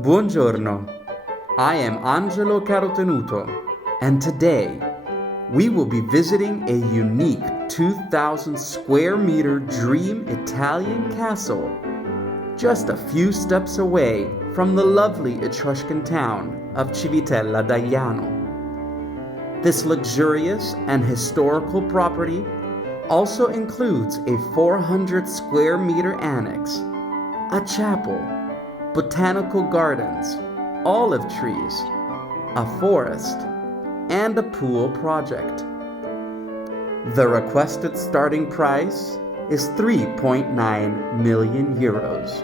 Buongiorno, I am Angelo Carotenuto, and today we will be visiting a unique 2,000 square meter dream Italian castle just a few steps away from the lovely Etruscan town of Civita di Bagnoregio. This luxurious and historical property also includes a 400 square meter annex, a chapel, botanical gardens, olive trees, a forest, and a pool project. The requested starting price is 3.9 million euros.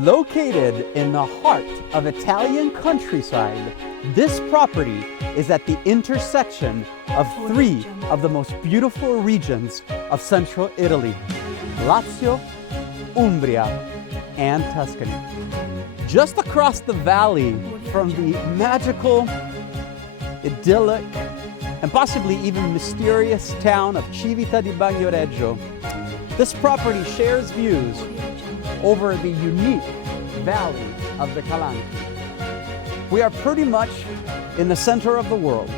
Located in the heart of Italian countryside, this property is at the intersection of three of the most beautiful regions of central Italy: Lazio, Umbria, and Tuscany. Just across the valley from the magical, idyllic, and possibly even mysterious town of Civita di Bagnoregio, this property shares views over the unique valley of the Calanchi. We are pretty much in the center of the world,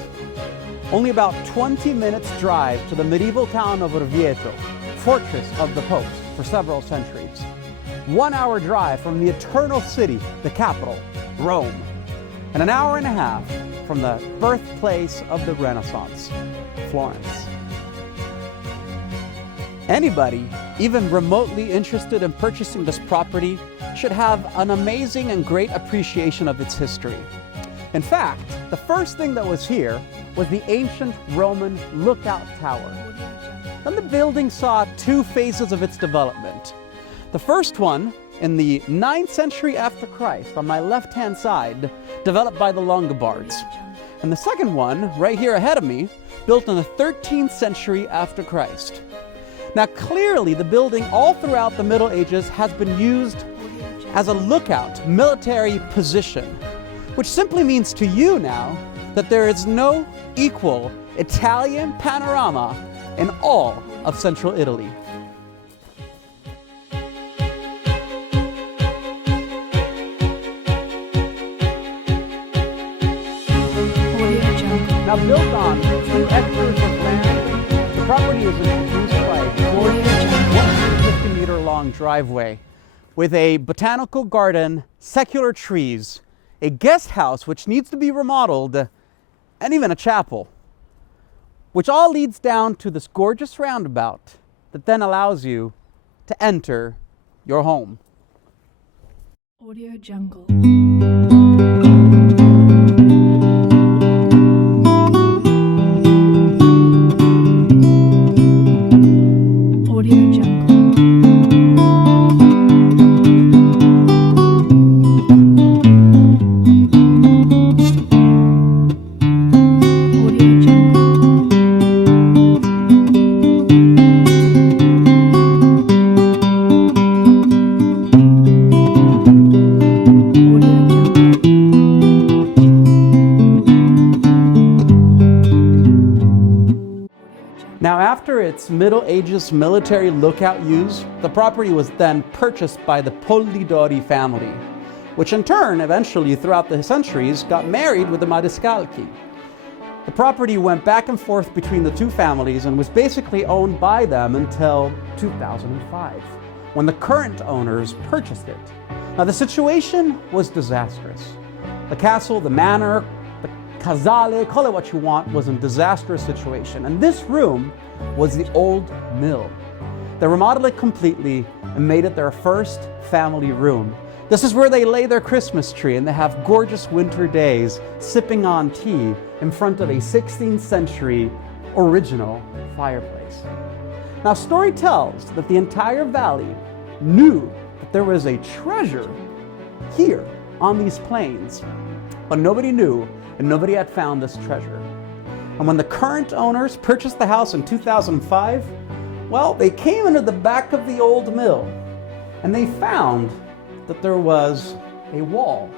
only about 20 minutes drive to the medieval town of Orvieto, fortress of the popes for several centuries. 1 hour drive from the eternal city, the capital, Rome, and an hour and a half from the birthplace of the Renaissance, Florence. Anybody, even remotely interested in purchasing this property, should have an amazing and great appreciation of its history. In fact, the first thing that was here was the ancient Roman lookout tower. Then the building saw two phases of its development. The first one, in the 9th century after Christ, on my left-hand side, developed by the Longobards. And the second one, right here ahead of me, built in the 13th century after Christ. Now clearly the building all throughout the Middle Ages has been used as a lookout military position, which simply means to you now that there is no equal Italian panorama in all of central Italy. Now built on 2 hectares of land, the property is introduced by a gorgeous 150-meter long driveway with a botanical garden, secular trees, a guest house which needs to be remodeled, and even a chapel, which all leads down to this gorgeous roundabout that then allows you to enter your home. Audio Jungle. Now, after its Middle Ages military lookout use, the property was then purchased by the Polidori family, which in turn, eventually throughout the centuries, got married with the Mariscalchi. The property went back and forth between the two families and was basically owned by them until 2005, when the current owners purchased it. Now, the situation was disastrous. The castle, the manor, the casale, call it what you want, was in disastrous situation. And this room was the old mill. They remodeled it completely and made it their first family room. This is where they lay their Christmas tree and they have gorgeous winter days sipping on tea in front of a 16th century original fireplace. Now, story tells that the entire valley knew that there was a treasure here on these plains, but nobody knew and nobody had found this treasure. And when the current owners purchased the house in 2005, well, they came into the back of the old mill and they found that there was a wall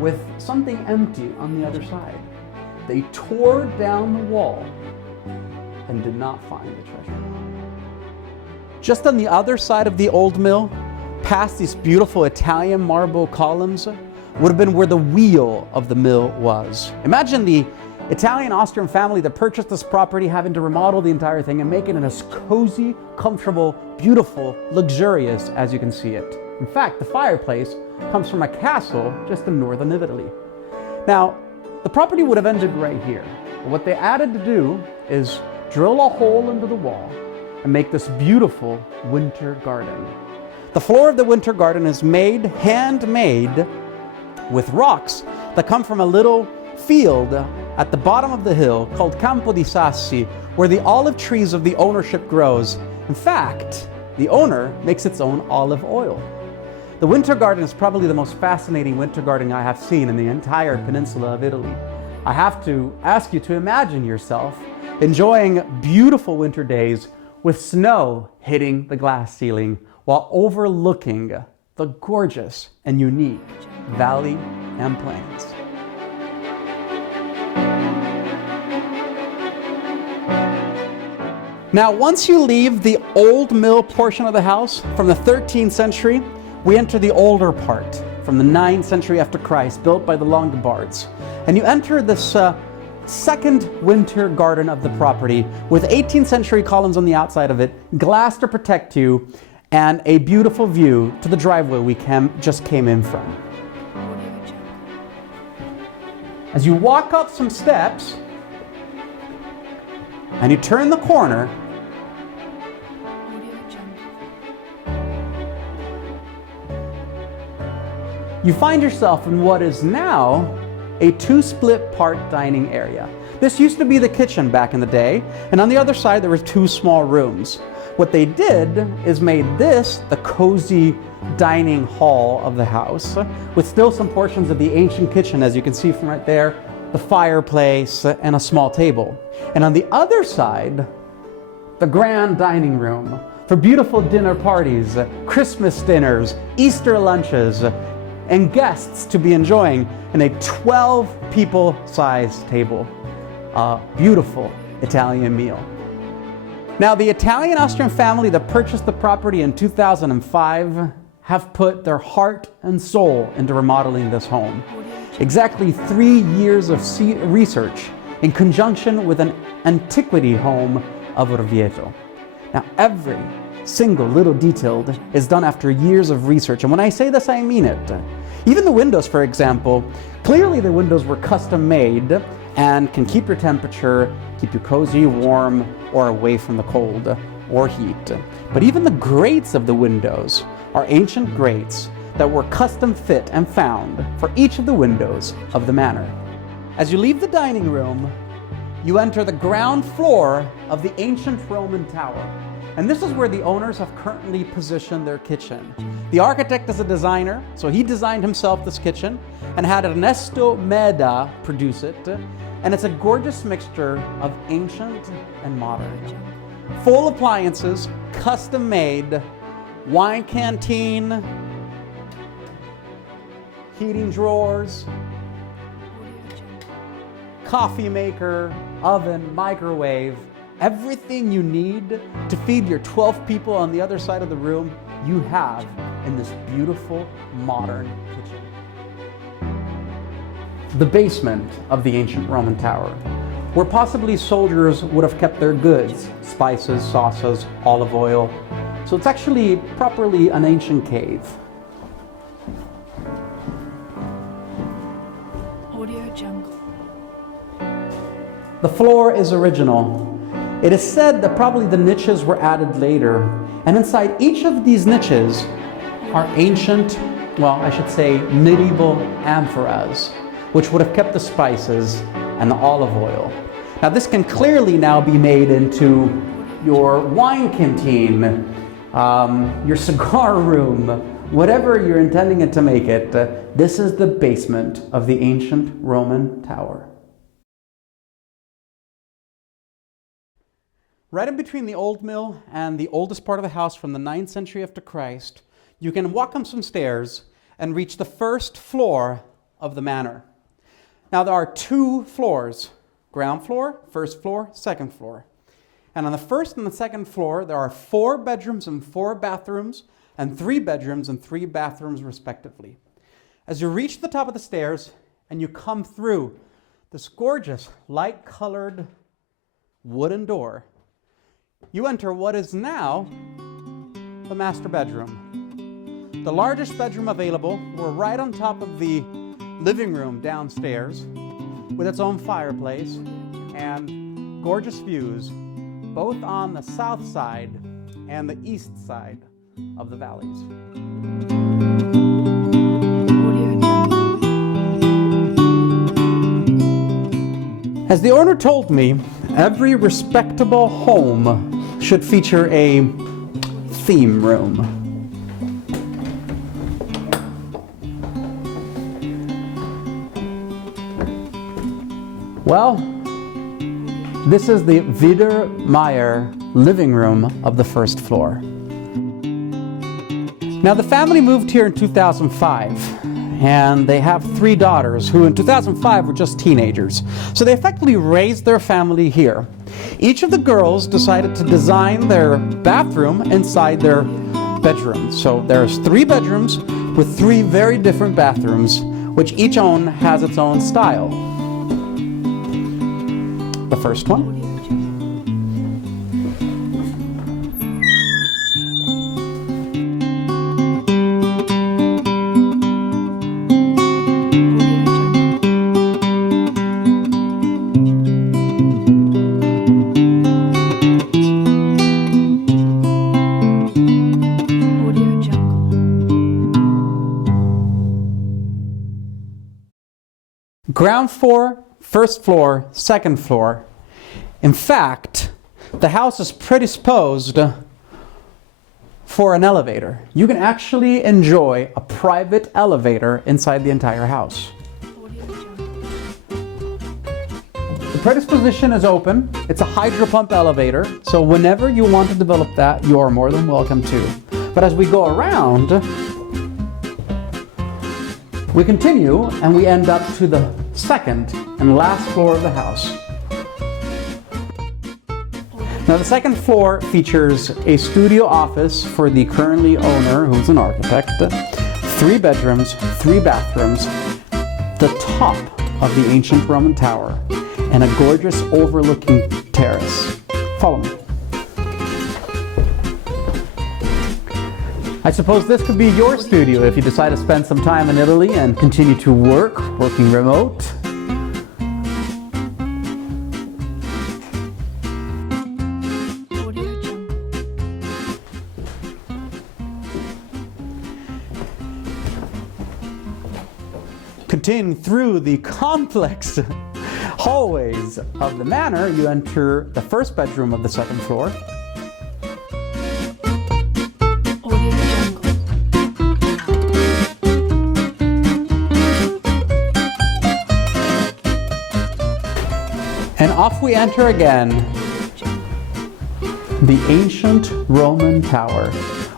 with something empty on the other side. They tore down the wall and did not find the treasure. Just on the other side of the old mill, past these beautiful Italian marble columns, would have been where the wheel of the mill was. Imagine the Italian-Austrian family that purchased this property having to remodel the entire thing and make it as cozy, comfortable, beautiful, luxurious as you can see it. In fact, the fireplace comes from a castle just in northern Italy. Now, the property would have ended right here. But what they added to do is drill a hole into the wall and make this beautiful winter garden. The floor of the winter garden is handmade with rocks that come from a little field at the bottom of the hill called Campo di Sassi, where the olive trees of the ownership grows. In fact, the owner makes its own olive oil. The winter garden is probably the most fascinating winter garden I have seen in the entire peninsula of Italy. I have to ask you to imagine yourself enjoying beautiful winter days with snow hitting the glass ceiling while overlooking the gorgeous and unique valley and plains. Now, once you leave the old mill portion of the house from the 13th century, we enter the older part from the 9th century after Christ, built by the Longobards. And you enter this second winter garden of the property with 18th century columns on the outside of it, glass to protect you, and a beautiful view to the driveway we just came in from. As you walk up some steps and you turn the corner, you find yourself in what is now a two-split part dining area. This used to be the kitchen back in the day, and on the other side there were two small rooms. What they did is made this the cozy dining hall of the house, with still some portions of the ancient kitchen, as you can see from right there, the fireplace, and a small table. And on the other side, the grand dining room for beautiful dinner parties, Christmas dinners, Easter lunches, and guests to be enjoying in a 12-people sized table. A beautiful Italian meal. Now, the Italian-Austrian family that purchased the property in 2005 have put their heart and soul into remodeling this home. Exactly 3 years of research in conjunction with an antiquity home of Orvieto. Now, every single little detail is done after years of research, and when I say this, I mean it. Even the windows, for example, clearly the windows were custom made and can keep your temperature, keep you cozy, warm, or away from the cold or heat. But even the grates of the windows are ancient grates that were custom fit and found for each of the windows of the manor. As you leave the dining room, you enter the ground floor of the ancient Roman tower. And this is where the owners have currently positioned their kitchen. The architect is a designer, so he designed himself this kitchen and had Ernesto Meda produce it. And it's a gorgeous mixture of ancient and modern. Full appliances, custom made, wine canteen, heating drawers, coffee maker, oven, microwave, everything you need to feed your 12 people on the other side of the room, you have in this beautiful modern kitchen. The basement of the ancient Roman tower, where possibly soldiers would have kept their goods, spices, sauces, olive oil. So it's actually properly an ancient cave. Audio Jungle. The floor is original. It is said that probably the niches were added later, and inside each of these niches are ancient, well, I should say medieval amphoras, which would have kept the spices and the olive oil. Now this can clearly now be made into your wine canteen, your cigar room, whatever you're intending it to make it. This is the basement of the ancient Roman tower. Right in between the old mill and the oldest part of the house from the 9th century after Christ, you can walk up some stairs and reach the first floor of the manor. Now there are 2 floors, ground floor, first floor, second floor. And on the first and the second floor, there are 4 bedrooms and 4 bathrooms, and 3 bedrooms and 3 bathrooms respectively. As you reach the top of the stairs and you come through this gorgeous light-colored wooden door, you enter what is now the master bedroom. The largest bedroom available. We're right on top of the living room downstairs with its own fireplace and gorgeous views both on the south side and the east side of the valleys. As the owner told me, every respectable home should feature a theme room. Well, this is the Wiedermeyer living room of the first floor. Now the family moved here in 2005. And they have 3 daughters who in 2005 were just teenagers. So they effectively raised their family here. Each of the girls decided to design their bathroom inside their bedroom. So there's 3 bedrooms with 3 very different bathrooms, which each one has its own style. The first one. Ground floor, first floor, second floor. In fact, the house is predisposed for an elevator. You can actually enjoy a private elevator inside the entire house. The predisposition is open. It's a hydro pump elevator, so whenever you want to develop that, you are more than welcome to. But as we go around, we continue and we end up to the second and last floor of the house. Now the second floor features a studio office for the currently owner, who's an architect, 3 bedrooms, 3 bathrooms, the top of the ancient Roman tower, and a gorgeous overlooking terrace. Follow me. I suppose this could be your studio if you decide to spend some time in Italy and continue to working remote. Continuing through the complex hallways of the manor, you enter the first bedroom of the second floor. And off we enter again, the ancient Roman tower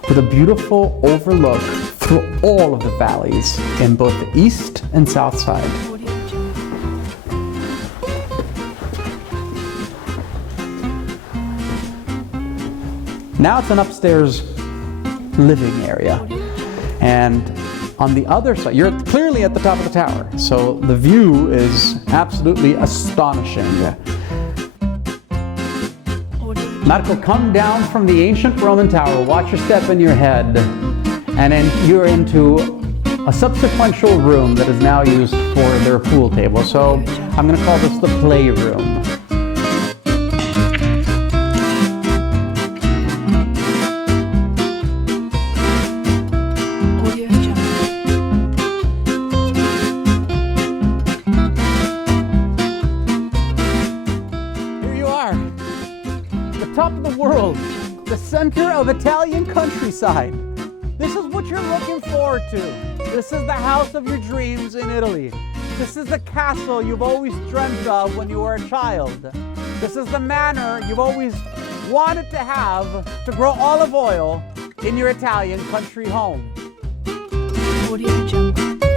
with a beautiful overlook through all of the valleys in both the east and south side. Now it's an upstairs living area, and on the other side, you're clearly at the top of the tower, so the view is absolutely astonishing. Marco, come down from the ancient Roman tower, watch your step in your head, and then you're into a subsequential room that is now used for their pool table. So I'm going to call this the playroom. center of Italian countryside. This is what you're looking forward to. This is the house of your dreams in Italy. This is the castle you've always dreamt of when you were a child. This is the manor you've always wanted to have to grow olive oil in your Italian country home. Audio Jungle.